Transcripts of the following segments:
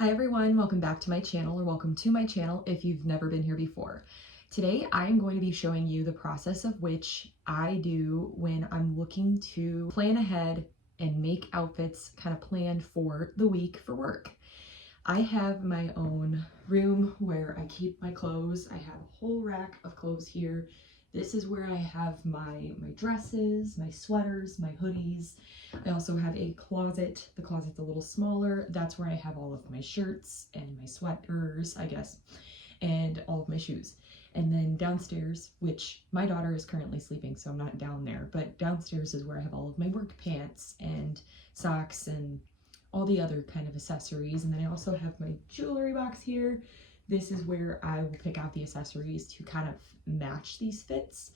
Hi everyone, welcome back to my channel, or welcome to my channel if you've never been here before. Today I'm going to be showing you the process of which I do when I'm looking to plan ahead and make outfits kind of planned for the week for work. I have my own room where I keep my clothes. I have a whole rack of clothes here. This is where I have my dresses, my sweaters, my hoodies. I also have a closet. The closet's a little smaller. That's where I have all of my shirts and my sweaters, I guess, and all of my shoes. And then downstairs, which my daughter is currently sleeping, so I'm not down there, but downstairs is where I have all of my work pants and socks and all the other kind of accessories. And then I also have my jewelry box here. This is where I will pick out the accessories to kind of match these fits.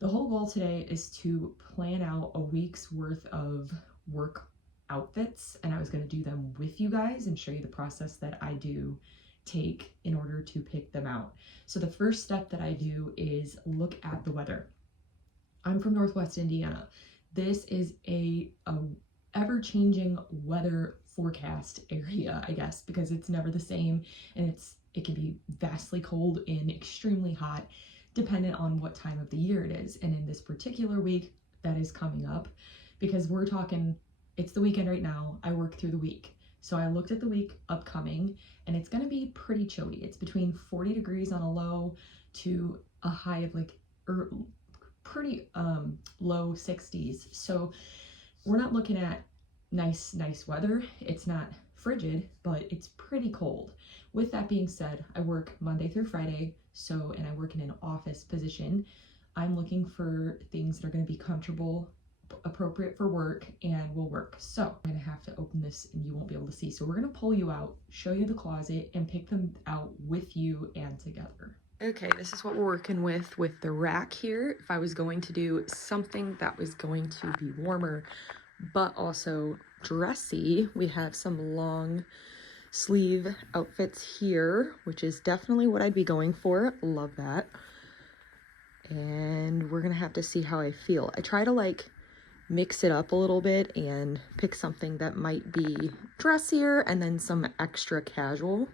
The whole goal today is to plan out a week's worth of work outfits, and I was going to do them with you guys and show you the process that I do take in order to pick them out. So the first step that I do is look at the weather. I'm from Northwest Indiana. This is a ever-changing weather forecast area, I guess, because it's never the same, and it can be vastly cold and extremely hot dependent on what time of the year it is. And in this particular week that is coming up, because we're talking, it's the weekend right now, I work through the week. So I looked at the week upcoming, and it's going to be pretty chilly. It's between 40 degrees on a low to a high of pretty low 60s. So we're not looking at nice weather. It's not frigid, but it's pretty cold. With that being said, I work Monday through Friday, and I work in an office position. I'm looking for things that are going to be comfortable, appropriate for work, and will work. So I'm going to have to open this and you won't be able to see. So we're going to pull you out, show you the closet, and pick them out with you and together. Okay, this is what we're working with the rack here. If I was going to do something that was going to be warmer but also dressy, we have some long sleeve outfits here, which is definitely what I'd be going for. Love that. And we're gonna have to see how I feel. I try to mix it up a little bit and pick something that might be dressier and then some extra casual.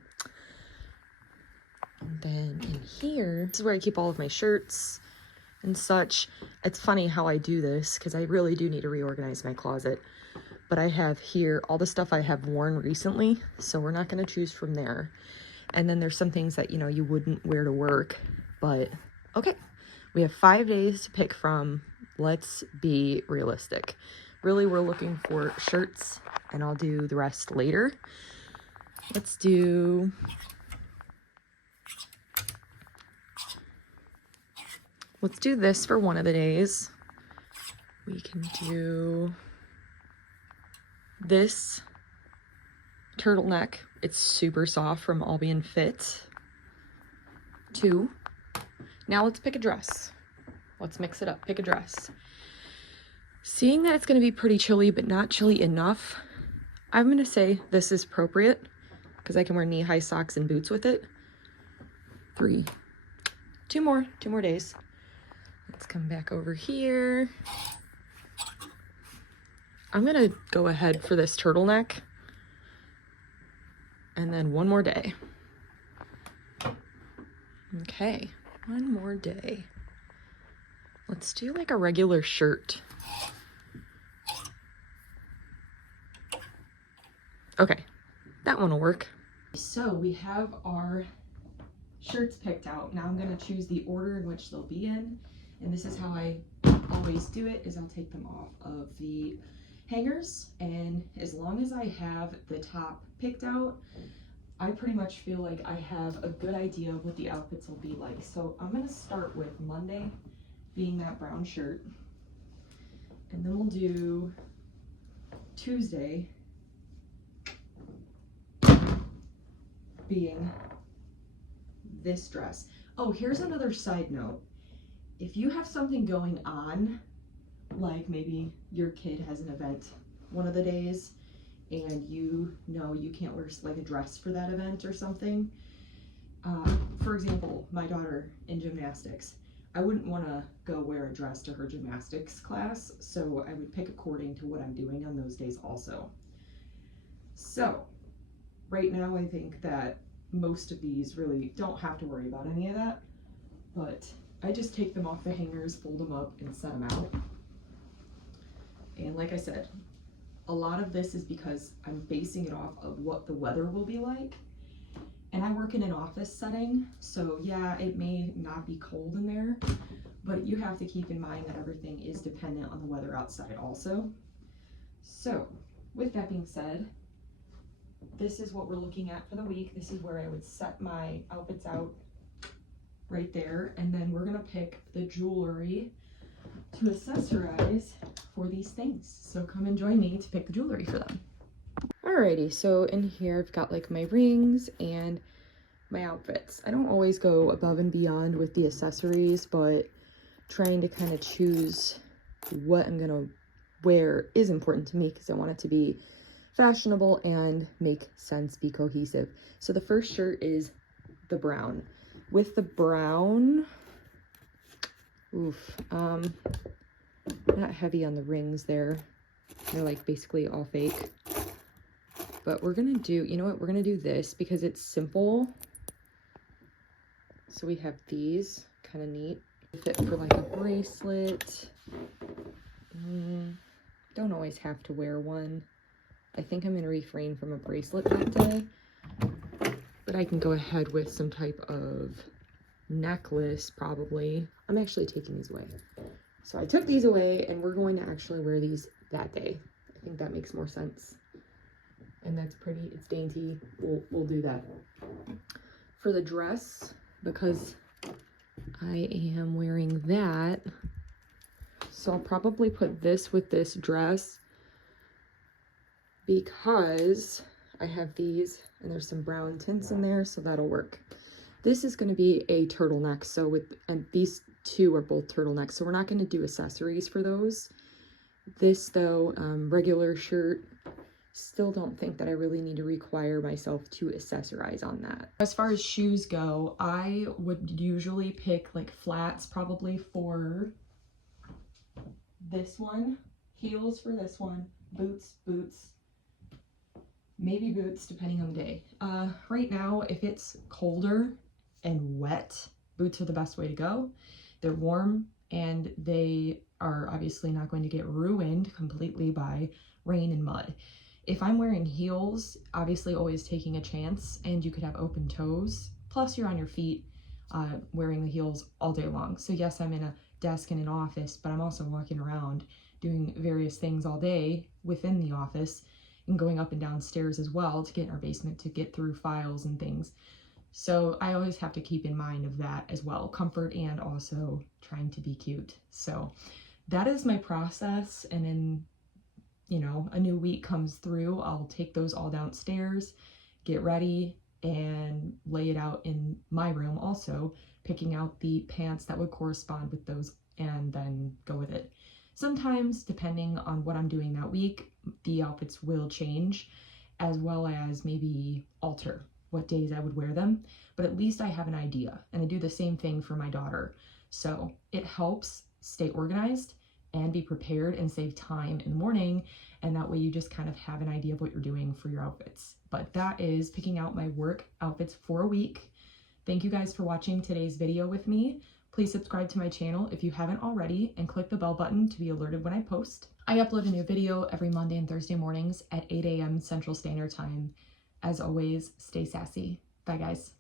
And then in here, this is where I keep all of my shirts and such. It's funny how I do this because I really do need to reorganize my closet. But I have here all the stuff I have worn recently, so we're not going to choose from there. And then there's some things that, you wouldn't wear to work, but okay. We have 5 days to pick from. Let's be realistic. Really, we're looking for shirts, and I'll do the rest later. Let's do this for one of the days. We can do this turtleneck. It's super soft from Albion Fit. 2. Now let's pick a dress. Let's mix it up. Pick a dress. Seeing that it's going to be pretty chilly, but not chilly enough, I'm going to say this is appropriate because I can wear knee-high socks and boots with it. 3. 2 more days. Let's come back over here. I'm going to go ahead for this turtleneck. And then one more day. Okay, one more day. Let's do a regular shirt. Okay, that one will work. So we have our shirts picked out. Now I'm going to choose the order in which they'll be in. And this is how I always do it, is I'll take them off of the hangers, and as long as I have the top picked out, I pretty much feel like I have a good idea of what the outfits will be like. So I'm going to start with Monday being that brown shirt, and then we'll do Tuesday being this dress. Oh, here's another side note. If you have something going on, like maybe your kid has an event one of the days and you can't wear a dress for that event or something. For example, my daughter in gymnastics, I wouldn't want to go wear a dress to her gymnastics class, so I would pick according to what I'm doing on those days also. So right now I think that most of these really don't have to worry about any of that, but I just take them off the hangers, fold them up, and set them out. And like I said, a lot of this is because I'm basing it off of what the weather will be like. And I work in an office setting, so yeah, it may not be cold in there, but you have to keep in mind that everything is dependent on the weather outside also. So with that being said, this is what we're looking at for the week. This is where I would set my outfits out right there. And then we're gonna pick the jewelry to accessorize for these things. So come and join me to pick the jewelry for them. Alrighty, so in here I've got like my rings and my outfits. I don't always go above and beyond with the accessories, but trying to kind of choose what I'm gonna wear is important to me because I want it to be fashionable and make sense, be cohesive. So the first shirt is the brown. With the brown, not heavy on the rings there. They're like basically all fake. But we're gonna do, you know what, we're gonna do this because it's simple. So we have these, kind of neat. Fit for like a bracelet. Don't always have to wear one. I think I'm gonna refrain from a bracelet that day. But I can go ahead with some type of necklace probably. I'm actually taking these away. So I took these away and we're going to actually wear these that day. I think that makes more sense. And that's pretty, it's dainty. We'll do that. For the dress, because I am wearing that, so I'll probably put this with this dress because I have these and there's some brown tints in there, so that'll work. This is going to be a turtleneck, so and these two are both turtlenecks, so we're not going to do accessories for those. This though, regular shirt, still don't think that I really need to require myself to accessorize on that. As far as shoes go, I would usually pick like flats probably for this one, heels for this one, boots, maybe boots depending on the day. Right now, if it's colder and wet, boots are the best way to go. They're warm and they are obviously not going to get ruined completely by rain and mud. If I'm wearing heels, obviously always taking a chance, and you could have open toes, plus you're on your feet wearing the heels all day long. So yes, I'm in a desk in an office, but I'm also walking around doing various things all day within the office and going up and down stairs as well to get in our basement to get through files and things. So I always have to keep in mind of that as well, comfort and also trying to be cute. So that is my process, and then you know, a new week comes through, I'll take those all downstairs, get ready, and lay it out in my room also, picking out the pants that would correspond with those and then go with it. Sometimes, depending on what I'm doing that week, the outfits will change, as well as maybe alter what days I would wear them, but at least I have an idea, and I do the same thing for my daughter. So it helps stay organized and be prepared and save time in the morning, and that way you just kind of have an idea of what you're doing for your outfits. But that is picking out my work outfits for a week. Thank you guys for watching today's video with me. Please subscribe to my channel if you haven't already and click the bell button to be alerted when I post. I upload a new video every Monday and Thursday mornings at 8 a.m. Central Standard Time. As always, stay sassy. Bye guys.